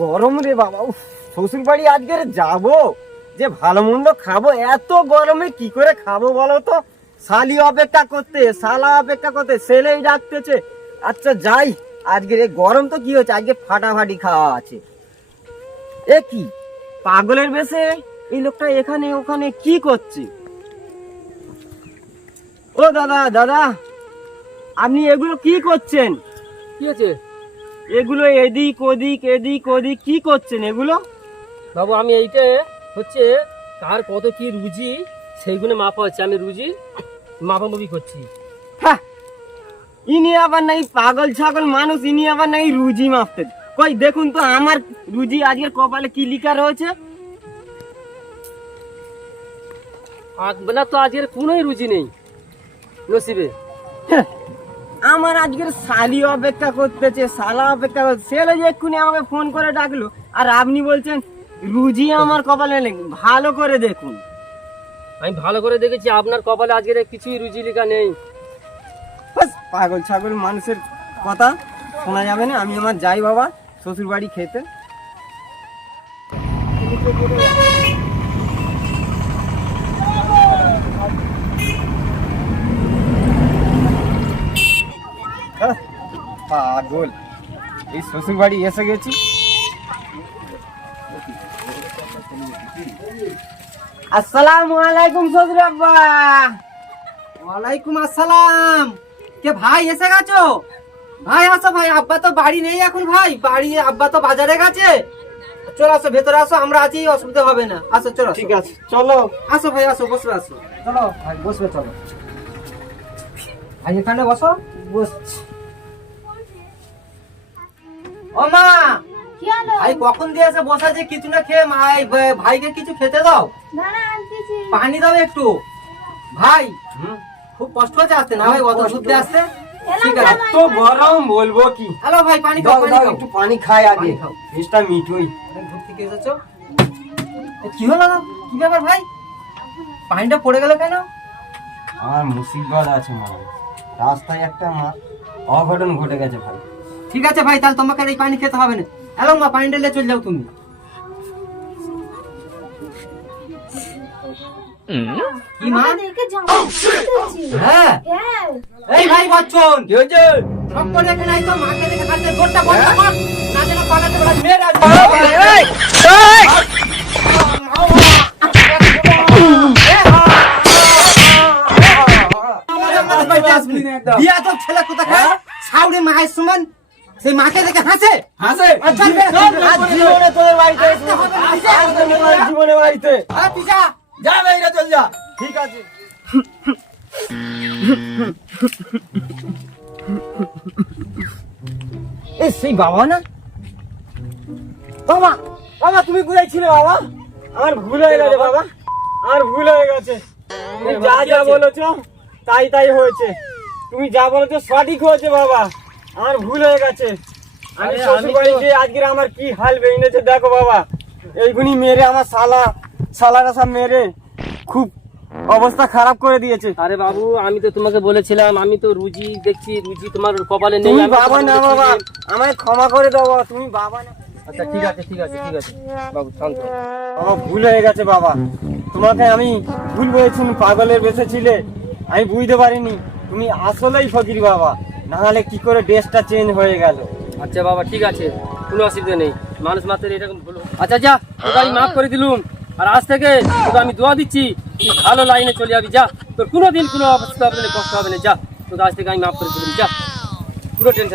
গরম রে বাবা, শ্বশুর বাড়ি আজকে যাবো, যে ভালো মন্দ খাবো, এত গরমে কি করে খাবো বলো তো? শালি অপেক্ষা করতে, শালা অপেক্ষা করতে, ছেলেই ডাকতেছে। আচ্ছা যাই, আজকে গরম তো কি হচ্ছে, আজকে ফাটাফাটি খাওয়া আছে। এ কি পাগলের বেশে এই লোকটা এখানে ওখানে কি করছে? ও দাদা, দাদা আপনি এগুলো কি করছেন? কি আছে এগুলো এদিক ওদিক এদিক ওদিক কি করছেন এগুলো? বাবু? আমি এইটা হচ্ছে কার কত কি রুজি সেইগুলো মাপা হচ্ছে। আমি রুজি মাপামাপি করছি। হ্যাঁ, ইনি আবার নাই পাগল ছাগল মানুষ, ইনি আবার নাই রুজি মাপতে। কই দেখুন তো আমার রুজি আজকের কপালে কি লিখা রয়েছে। না তো আজকের কোনোই রুজি নেই নসিবে। হ্যাঁ, আমার আজকের শালি অপেক্ষা করতেছে, শালা অপেক্ষা করছে। ছেলে যে এক্ষুনি আমাকে ফোন করে ডাকলো, আর আপনি বলছেন রুজি আমার কপালে নেই। ভালো করে দেখুন। আমি ভালো করে দেখেছি আপনার কপালে আজকের কিছুই রুজি লেখা নেই। বাস, পাগল ছাগল মানুষের কথা শোনা যাবে না। আমি আমার যাই বাবা শ্বশুর বাড়ি খেতে। পাগল, এই শ্বশুর বাড়ি এসে গেছি। আসসালামু আলাইকুম শ্বশুর আব্বা। ওয়ালাইকুম আসসালাম। কে ভাই এসে গেছো? ভাই আসো ভাই, আব্বা তো বাড়ি নেই এখন ভাই, বাড়ি আব্বা তো বাজারে গেছে। চলো আসো, ভেতরে আসো, আমরা আছি, অসুবিধা হবে না। আসো চলো। ঠিক আছে চলো। আসো ভাই, আসো, বসবে, আসো। চলো ভাই, বসবে, চলো ভাই, এখানে বসো। বসছি। ও মা, কি হলো? ভাই কখন দিয়েছে বসা, যে কিছু না খেয়ে ভাইকে কিছু খেতে দাও, না না আনতেছি। পানি দাও একটু। ভাই খুব কষ্ট হচ্ছে আসতে না ভাই, অত দূর দিয়ে আসতে। ঠিক আছে, তো গরম বলবো কি। হ্যালো ভাই, পানি দাও খাও, পানি দাও, খাও। একটু পানি খাই আগে, পানি খাও। জিনিসটা মিঠুই। অনেক দূর থেকে এসেছো। কি হলো না, কি ব্যাপার ভাই, পানিটা পড়ে গেল কেন? আমার মুসিবত আছে মা, রাস্তায় একটা মা অঘটন ঘটে গেছে ভাই। ঠিক আছে ভাই, তাহলে তোমাকে আর এই পানি খেতে হবে না। হ্যালো মা, পানি ঢেলে চলে যাও তুমি। কি মা? আমাদেরকে জামা দিতেছি। হ্যাঁ, হ্যাঁ। এই ভাই বচ্চন, কি হয়েছে? সব করে এখানে আইতো, মাকে দেখে হাতে গোটটা বন্ধ কর, না যেন পালাতে পারে, মেরে আসবে। দিয়া তো ছেলে কোথাকার, সাউরি মায়ের সমান, সেই মাকে দেখে হাসে। হাসে? আচ্ছা, আজ জীবনে তোর বাড়িতে আসবো না। আজ তোমার জীবনে বাড়িতে। আরে পিছা, যা বাইরে চল যা। ঠিক আছে। এই সেই বাবা না? বাবা, বাবা তুমি কোথায় ছিলে বাবা? আমার ভুল হয়ে গেছে বাবা, আমার ভুল হয়ে গেছে। তুমি যা যা বলেছো তাই তাই হয়েছে। তুমি যা বলেছো সঠিক হয়েছে বাবা, আমার ভুল হয়ে গেছে। আমি আরে শ্বশুর আমি বাড়িতে আজকে আমার কি হাল বেরিয়েছে দেখো বাবা। এইগুনি মেরে আমার শালারা সব মেরে খুব অবস্থা খারাপ করে দিয়েছে। আরে বাবু, আমি তো তোমাকে বলেছিলাম, আমি তো রুজি দেখছি, রুজি তোমার কপালে নেই। তুমি আমি বাবা তোমাকে না বলেছি বাবা, যে- আমায় ক্ষমা করে দাও বাবা, তুমি বাবা না। আচ্ছা ঠিক আছে, ঠিক আছে, ঠিক আছে বাবু, শান্ত হও। আমার ভুল হয়ে গেছে বাবা, তোমাকে আমি ভুল বলেছি, পাগলের বেঁচে ছিলে, আমি বুঝতে পারিনি তুমি আসলেই ফকির বাবা, না হলে কি করে ড্রেসটা চেঞ্জ হয়ে গেল। আচ্ছা বাবা, ঠিক আছে, কোনো অসুবিধা নেই, মানুষ মাত্র এরকম ভুল। আচ্ছা যা, তোকে আমি মাফ করে দিলুম, আর আজ থেকে তোকে আমি দোয়া দিচ্ছি, তুই ভালো লাইনে চলে যাবি। যা, তোর কোনোদিন কোনো অবস্থা হবে না, কষ্ট হবে না। যা, তোকে আজ থেকে আমি মাফ করে দিলাম। যা, পুরো টেনশন